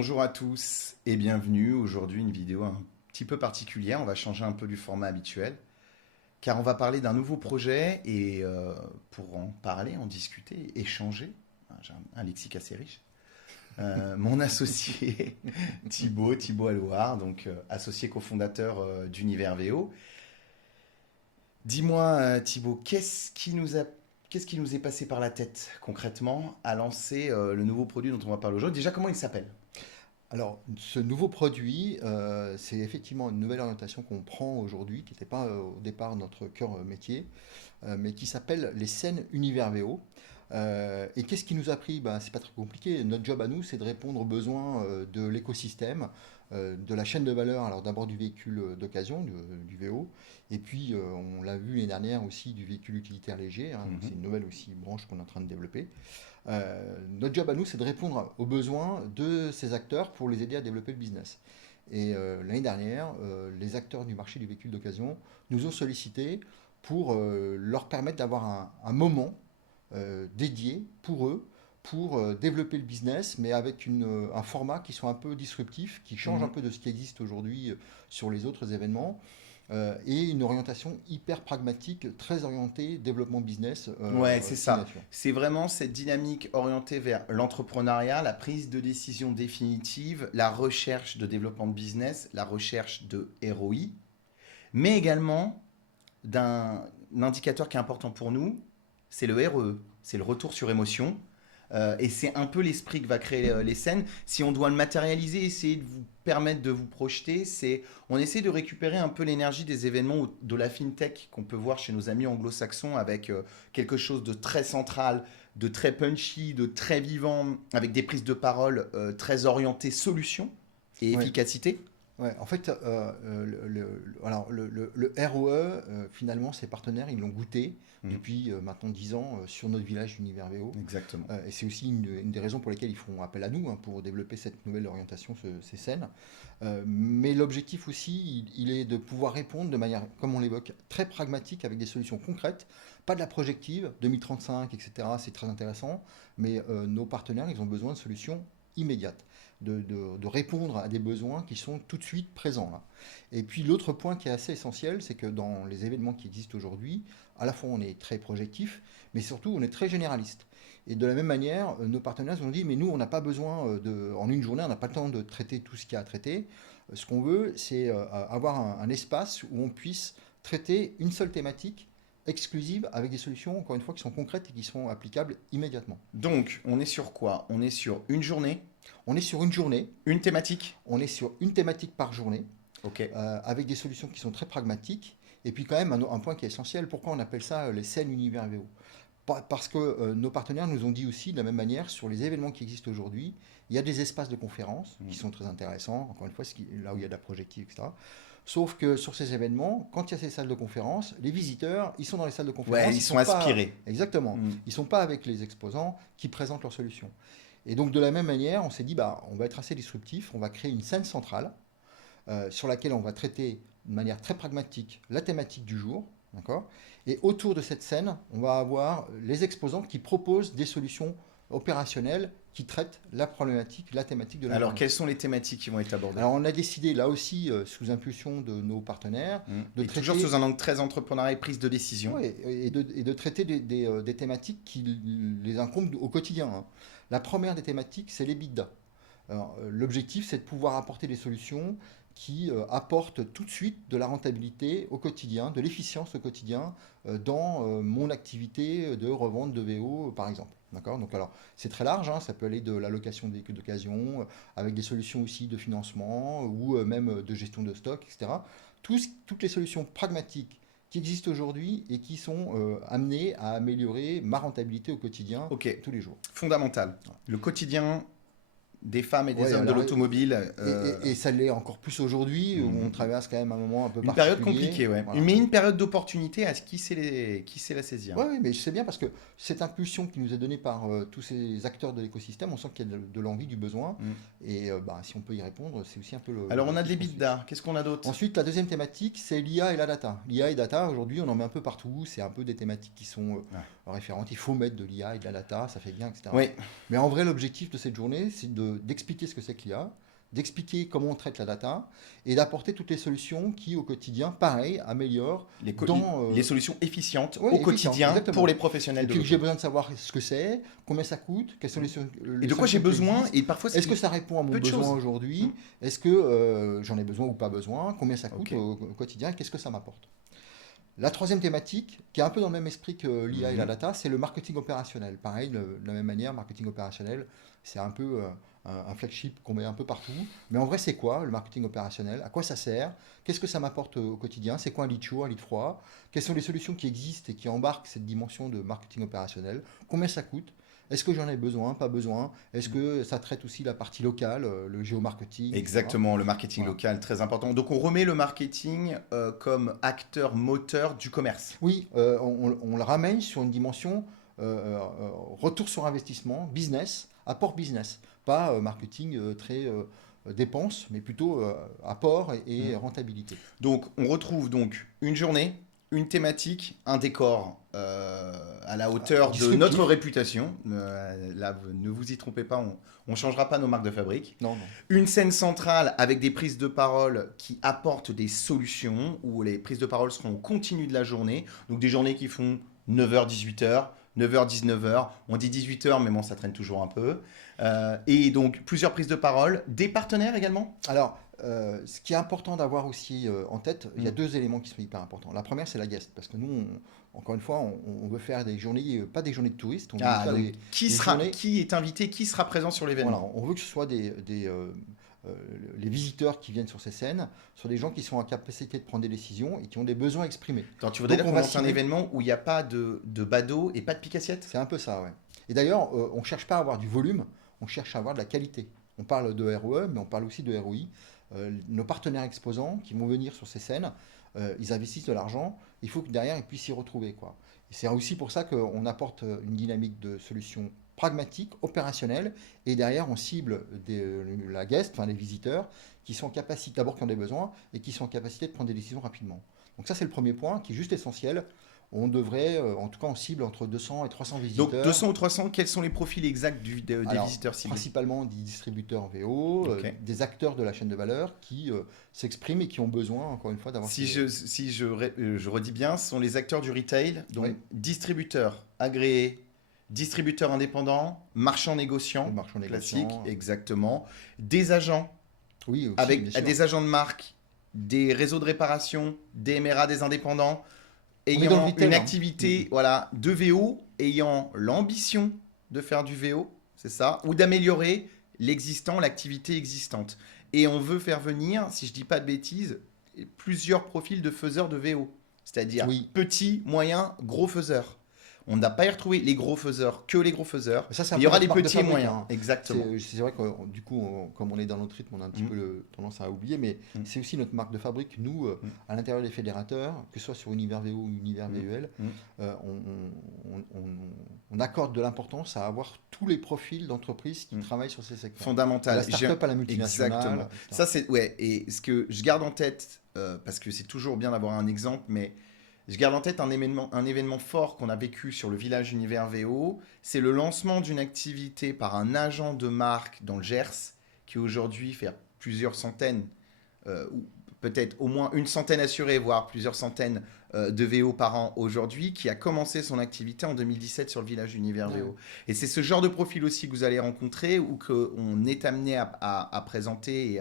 Bonjour à tous et bienvenue. Aujourd'hui, une vidéo un petit peu particulière. On va changer un peu du format habituel car on va parler d'un nouveau projet et pour en parler, en discuter, échanger, j'ai un lexique assez riche. Mon associé Thibaut Alouard, donc associé cofondateur d'Univers VO. Dis-moi Thibaut, qu'est-ce qui nous est passé par la tête concrètement à lancer le nouveau produit dont on va parler aujourd'hui? Déjà, comment il s'appelle? Alors, ce nouveau produit, c'est effectivement une nouvelle orientation qu'on prend aujourd'hui, qui n'était pas au départ notre cœur métier, mais qui s'appelle les scènes Univers VO. Et qu'est-ce qui nous a pris? Ben, c'est pas très compliqué. Notre job à nous, c'est de répondre aux besoins de l'écosystème, de la chaîne de valeur, alors d'abord du véhicule d'occasion, du VO, et puis on l'a vu l'année dernière aussi du véhicule utilitaire léger, hein, donc c'est Mhm. une nouvelle aussi branche qu'on est en train de développer. Notre job à nous, c'est de répondre aux besoins de ces acteurs pour les aider à développer le business. Et l'année dernière, les acteurs du marché du véhicule d'occasion nous ont sollicité pour leur permettre d'avoir un moment dédié pour eux, pour développer le business, mais avec un format qui soit un peu disruptif, qui change un Mhm. peu de ce qui existe aujourd'hui sur les autres événements, et une orientation hyper pragmatique, très orientée développement business, Ouais, c'est ça. signature. C'est vraiment cette dynamique orientée vers l'entrepreneuriat, la prise de décision définitive, la recherche de développement de business, la recherche de ROI, mais également d'un indicateur qui est important pour nous, c'est le RE, c'est le retour sur émotion. Et c'est un peu l'esprit que va créer les scènes. Si on doit le matérialiser, essayer de vous permettre de vous projeter, c'est on essaie de récupérer un peu l'énergie des événements de la fintech qu'on peut voir chez nos amis anglo-saxons avec quelque chose de très central, de très punchy, de très vivant, avec des prises de parole très orientées solutions et Ouais. efficacité. Ouais, en fait, alors le ROE, finalement, ses partenaires, ils l'ont goûté Mhm. depuis maintenant 10 ans sur notre village Univers VO. Exactement. Et c'est aussi une des raisons pour lesquelles ils font appel à nous, hein, pour développer cette nouvelle orientation, ces scènes. Mais l'objectif aussi, il est de pouvoir répondre de manière, comme on l'évoque, très pragmatique avec des solutions concrètes, pas de la projective, 2035, etc. C'est très intéressant, mais nos partenaires, ils ont besoin de solutions immédiates, de répondre à des besoins qui sont tout de suite présents là. Et puis l'autre point qui est assez essentiel, c'est que dans les événements qui existent aujourd'hui, à la fois on est très projectif, mais surtout on est très généraliste. Et de la même manière, nos partenaires nous ont dit, mais nous, on n'a pas besoin en une journée, on n'a pas le temps de traiter tout ce qu'il y a à traiter. Ce qu'on veut, c'est avoir un espace où on puisse traiter une seule thématique exclusive avec des solutions, encore une fois, qui sont concrètes et qui sont applicables immédiatement. Donc, on est sur quoi? On est sur une journée, On est sur une journée, une thématique. on est sur une thématique par journée, Ok. avec des solutions qui sont très pragmatiques. Et puis quand même, un point qui est essentiel, pourquoi on appelle ça les scènes univers VO? Parce que nos partenaires nous ont dit aussi de la même manière, sur les événements qui existent aujourd'hui, il y a des espaces de conférences qui Mm. sont très intéressants, encore une fois, là où il y a de la projective, etc. Sauf que sur ces événements, quand il y a ces salles de conférences, les visiteurs, ils sont dans les salles de Ouais, conférences, ils ils sont sont pas aspirés. exactement, Mm. ils sont pas avec les exposants qui présentent leurs solutions. Et donc de la même manière, on s'est dit, bah, on va être assez disruptif, on va créer une scène centrale sur laquelle on va traiter de manière très pragmatique la thématique du jour, d'accord. Et autour de cette scène, on va avoir les exposants qui proposent des solutions opérationnelles qui traitent la problématique, la thématique de la Alors, journée. quelles sont les thématiques qui vont être abordées? Alors on a décidé là aussi, sous impulsion de nos partenaires, Mm. de Et toujours sous traiter un angle très entrepreneurial et prise de décision. ouais, et de traiter des thématiques qui les incombent au quotidien, hein. La première des thématiques, c'est les l'EBITDA. Alors, l'objectif, c'est de pouvoir apporter des solutions qui apportent tout de suite de la rentabilité au quotidien, de l'efficience au quotidien dans mon activité de revente de VO, par exemple. D'accord. Donc, alors, c'est très large, hein, ça peut aller de la location de véhicules d'occasion, avec des solutions aussi de financement ou même de gestion de stock, etc. Toutes les solutions pragmatiques qui existent aujourd'hui et qui sont amenées à améliorer ma rentabilité au quotidien, Ok, tous les jours. fondamental. Le quotidien des femmes et des Ouais, hommes de alors, l'automobile. et ça l'est encore plus aujourd'hui, où on Mhm. traverse quand même un moment un peu Une période particulier. compliquée, ouais. Voilà. Mais une période d'opportunité à qui sait la saisir. Ouais, ouais, mais je sais bien parce que cette impulsion qui nous est donnée par tous ces acteurs de l'écosystème, on sent qu'il y a de l'envie, du besoin. Mm. Et bah, si on peut y répondre, c'est aussi un peu Alors, on a de l'objectif qu'on se fixe. l'EBITDA. Qu'est-ce qu'on a d'autre? Ensuite, la deuxième thématique, c'est l'IA et la data. L'IA et data, aujourd'hui, on en met un peu partout. C'est un peu des thématiques qui sont Ouais. référentes. Il faut mettre de l'IA et de la data, ça fait bien, etc. Oui. Mais en vrai, l'objectif de cette journée, c'est d'expliquer ce que c'est que l'IA, d'expliquer comment on traite la data et d'apporter toutes les solutions qui, au quotidien, pareil, améliorent les solutions efficientes ouais, au quotidien exactement. pour les Et professionnels de puis j'ai l'auto. besoin de savoir ce que c'est, combien ça coûte, quelles sont Et de quoi j'ai solutions qui besoin, existent. et parfois c'est Est-ce que ça répond à mon peu de besoin choses. aujourd'hui? Mm. Est-ce que j'en ai besoin ou pas besoin? Combien ça coûte Ok. au quotidien? Qu'est-ce que ça m'apporte? La troisième thématique, qui est un peu dans le même esprit que l'IA et la Mhm. data, c'est le marketing opérationnel. Pareil, de la même manière, marketing opérationnel, c'est un peu un flagship qu'on met un peu partout. Mais en vrai, c'est quoi le marketing opérationnel? À quoi ça sert? Qu'est-ce que ça m'apporte au quotidien? C'est quoi un lead chaud, un lead froid? Quelles sont les solutions qui existent et qui embarquent cette dimension de marketing opérationnel? Combien ça coûte? Est-ce que j'en ai besoin, pas besoin? Est-ce que ça traite aussi la partie locale, le géomarketing, etc. Exactement, le marketing Voilà. local, très important. Donc on remet le marketing comme acteur moteur du commerce. Oui, on le ramène sur une dimension retour sur investissement, business, apport business, pas marketing très dépense, mais plutôt apport et Mm. rentabilité. Donc on retrouve donc une journée, une thématique, un décor à la hauteur de notre Disruptif? réputation. Là, ne vous y trompez pas, on ne changera pas nos marques de fabrique. Non, non. Une scène centrale avec des prises de parole qui apportent des solutions, où les prises de parole seront au continu de la journée. Donc des journées qui font 9h-18h, 9h-19h. On dit 18h, mais bon, ça traîne toujours un peu. Et donc plusieurs prises de parole, des partenaires également. Alors, ce qui est important d'avoir aussi en tête, il y a Mm. deux éléments qui sont hyper importants. La première, c'est la guest, parce que nous, encore une fois, on veut faire des journées, pas des journées de touristes, on veut Ah, faire donc des journées. qui est invité, qui sera présent sur Voilà, l'événement? on veut que ce soit euh, les visiteurs qui viennent sur ces scènes, sur des gens qui sont en capacité de prendre des décisions et qui ont des besoins exprimés. Attends, tu voudrais Donc dire on qu'on va lance un cibler, événement où il n'y a pas de badaud et pas de pique-assiette? c'est un peu ça, ouais. Et d'ailleurs, on ne cherche pas à avoir du volume, on cherche à avoir de la qualité. On parle de ROE, mais on parle aussi de ROI. Nos partenaires exposants qui vont venir sur ces scènes, ils investissent de l'argent, il faut que derrière ils puissent s'y retrouver, quoi. Et c'est aussi pour ça qu'on apporte une dynamique de solutions pragmatiques, opérationnelles, et derrière on cible la guest, enfin les visiteurs, qui sont en capacité, d'abord qui ont des besoins, et qui sont en capacité de prendre des décisions rapidement. Donc ça c'est le premier point qui est juste essentiel. On devrait, en tout cas on cible entre 200 et 300 Donc visiteurs. 200 ou 300, quels sont les profils exacts des Alors, visiteurs ciblés? principalement des distributeurs VO, Ok. des acteurs de la chaîne de valeur qui s'expriment et qui ont besoin, encore une fois, d'avoir Si je redis bien, ce sont les acteurs du retail, donc Oui. distributeurs agréés, distributeurs indépendants, marchands le négociants, marchand classique, négociant. exactement, des agents, Oui, aussi, bien avec sûr. des agents de marque, des réseaux de réparation, des MRA, des indépendants, On est dans le ayant retail, une hein. activité voilà, de VO, ayant l'ambition de faire du VO, c'est ça, ou d'améliorer l'existant, l'activité existante. Et on veut faire venir, si je dis pas de bêtises, plusieurs profils de faiseurs de VO, c'est-à-dire Oui. petits, moyens, gros faiseurs. On n'a pas y retrouvé les gros faiseurs, que les gros faiseurs, Mais ça, c'est mais un il y peu aura notre des marque de petits et fabrique, moyens. hein. Exactement. C'est vrai que du coup, comme on est dans notre rythme, on a un petit Mm. peu tendance à oublier, mais Mm. c'est aussi notre marque de fabrique. Nous, Mm. à l'intérieur des fédérateurs, que ce soit sur Univers VO ou Univers Mm. VUL, Mm. on accorde de l'importance à avoir tous les profils d'entreprises qui Mm. travaillent sur ces secteurs. De Fondamental. la start-up à la multinationale, Exactement. etc. Ça, c'est. Ouais, et ce que je garde en tête, parce que c'est toujours bien d'avoir un exemple, mais je garde en tête un événement fort qu'on a vécu sur le village Univers VO. C'est le lancement d'une activité par un agent de marque dans le Gers, qui aujourd'hui fait plusieurs centaines, ou peut-être au moins une centaine assurée, voire plusieurs centaines de VO par an aujourd'hui, qui a commencé son activité en 2017 sur le village Univers Ouais. VO. Et c'est ce genre de profil aussi que vous allez rencontrer ou qu'on est amené à présenter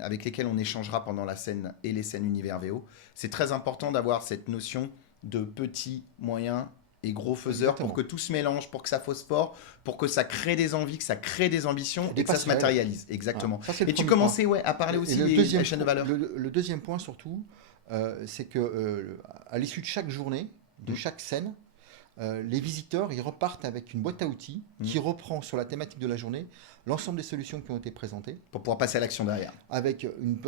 avec lesquels on échangera pendant la scène et les scènes Univers VO. C'est très important d'avoir cette notion de petits, moyens et gros faiseurs Exactement. pour que tout se mélange, pour que ça phosphore, pour que ça crée des envies, que ça crée des ambitions Des et que ça se passerelles. matérialise. Exactement. Voilà. Ça, c'est le Et tu premier commençais à point. parler Et aussi le des deuxième, chaînes de valeur. le deuxième point surtout, c'est que à l'issue de chaque journée, de Mm. chaque scène, les visiteurs ils repartent avec une boîte à outils qui reprend sur la thématique de la journée l'ensemble des solutions qui ont été présentées, Pour pouvoir passer à l'action derrière. avec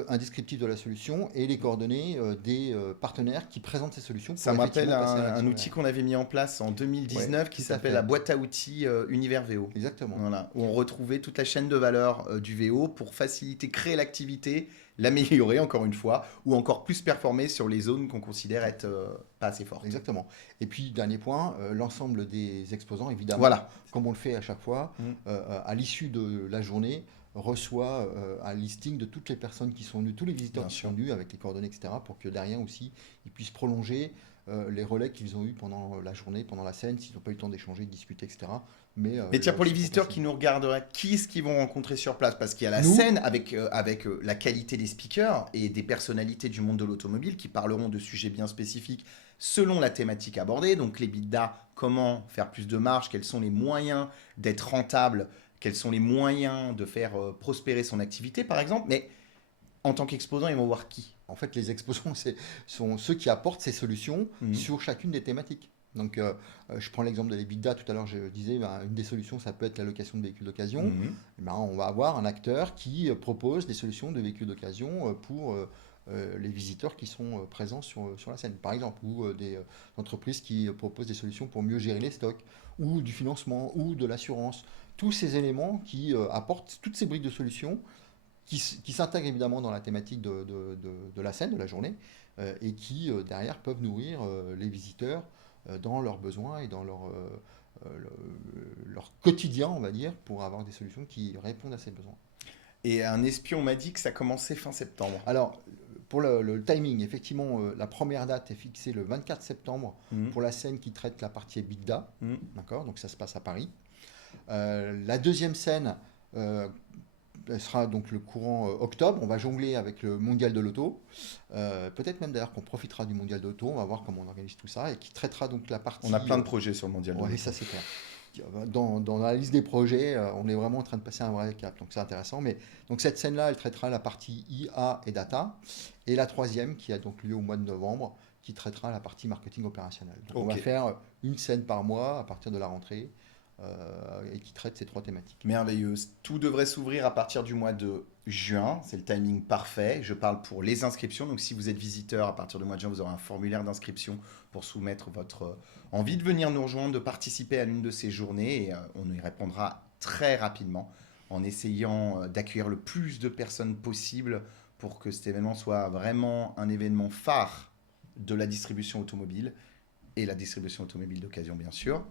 un descriptif de la solution et les coordonnées des partenaires qui présentent ces solutions. Ça pour me rappelle effectivement passer à un l'action outil derrière. qu'on avait mis en place en 2019 Ouais, qui tout à s'appelle fait. la boîte à outils Univers VO. Exactement. Voilà, où on retrouvait toute la chaîne de valeur du VO pour faciliter, créer l'activité, l'améliorer encore une fois, ou encore plus performer sur les zones qu'on considère être pas assez fortes. Exactement. Et puis, dernier point, l'ensemble des exposants, évidemment, Voilà. comme on le fait à chaque fois, Mm. à l'issue de la journée, reçoit un listing de toutes les personnes qui sont venues, tous les visiteurs Bien qui sûr. sont venus, avec les coordonnées, etc., pour que derrière aussi, ils puissent prolonger les relais qu'ils ont eus pendant la journée, pendant la scène, s'ils n'ont pas eu le temps d'échanger, de discuter, etc. Mais tiens, là pour les aussi, visiteurs passer. qui nous regarderaient, qui est-ce qu'ils vont rencontrer sur place? Parce qu'il y a la Nous, scène avec la qualité des speakers et des personnalités du monde de l'automobile qui parleront de sujets bien spécifiques selon la thématique abordée. Donc les bidas, comment faire plus de marge, quels sont les moyens d'être rentable, quels sont les moyens de faire prospérer son activité, par exemple. Mais en tant qu'exposant, ils vont voir qui? en fait, les exposants, sont ceux qui apportent ces solutions Mhm. sur chacune des thématiques. Donc, je prends l'exemple de l'EBITDA. Tout à l'heure, je disais, ben, une des solutions, ça peut être la location de véhicules d'occasion. Mhm. Eh ben, on va avoir un acteur qui propose des solutions de véhicules d'occasion pour les visiteurs qui sont présents sur la scène, par exemple, ou des entreprises qui proposent des solutions pour mieux gérer les stocks, ou du financement, ou de l'assurance. Tous ces éléments qui apportent toutes ces briques de solutions qui s'intègrent évidemment dans la thématique de la scène, de la journée, et qui derrière peuvent nourrir les visiteurs dans leurs besoins et dans leur quotidien, on va dire, pour avoir des solutions qui répondent à ces besoins. Et un espion m'a dit que ça commençait fin septembre. Alors, pour le timing, effectivement, la première date est fixée le 24 septembre Mhm. pour la scène qui traite la partie EBITDA, Mhm. d'accord? Donc ça se passe à Paris. La deuxième scène, elle sera donc le courant octobre. On va jongler avec le mondial de l'auto. Peut-être même d'ailleurs qu'on profitera du mondial de l'auto. On va voir comment on organise tout ça et qui traitera donc la On a partie. plein de projets sur le mondial de Ouais, l'auto. ça c'est clair. Dans la liste des projets, on est vraiment en train de passer un vrai cap. Donc c'est intéressant. Mais donc cette scène-là, elle traitera la partie IA et data. Et la troisième, qui a donc lieu au mois de novembre, qui traitera la partie marketing opérationnel. Donc on va Ok. faire une scène par mois à partir de la rentrée et qui traite ces trois thématiques. Merveilleuse. Tout devrait s'ouvrir à partir du mois de juin. C'est le timing parfait. Je parle pour les inscriptions. Donc, si vous êtes visiteur, à partir du mois de juin, vous aurez un formulaire d'inscription pour soumettre votre envie de venir nous rejoindre, de participer à l'une de ces journées. Et on y répondra très rapidement en essayant d'accueillir le plus de personnes possible pour que cet événement soit vraiment un événement phare de la distribution automobile et la distribution automobile d'occasion, bien sûr.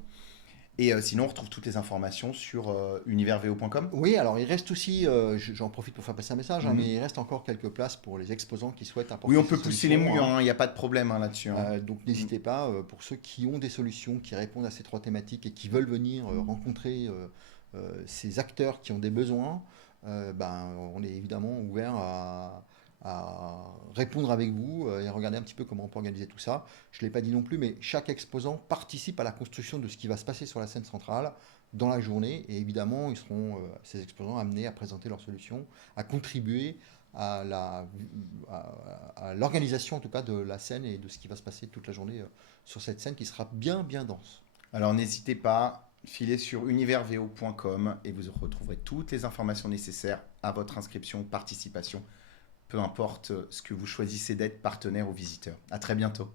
Et sinon, on retrouve toutes les informations sur universvo.com. Oui, alors il reste aussi, j'en profite pour faire passer un message, hein, mais Mhm. il reste encore quelques places pour les exposants qui souhaitent Oui, apporter on ces peut pousser les solutions, murs, hein. il n'y a pas de problème là-dessus. Hein. Donc Mhm. n'hésitez pas, pour ceux qui ont des solutions, qui répondent à ces trois thématiques et qui veulent venir rencontrer ces acteurs qui ont des besoins, ben, on est évidemment ouvert à répondre avec vous et regarder un petit peu comment on peut organiser tout ça. Je ne l'ai pas dit non plus, mais chaque exposant participe à la construction de ce qui va se passer sur la scène centrale dans la journée et évidemment, ils seront, ces exposants, amenés à présenter leurs solutions, à contribuer à à l'organisation en tout cas de la scène et de ce qui va se passer toute la journée sur cette scène qui sera bien bien dense. Alors n'hésitez pas, filez sur universvo.com et vous retrouverez toutes les informations nécessaires à votre inscription, participation, peu importe ce que vous choisissez d'être partenaire ou visiteur. À très bientôt.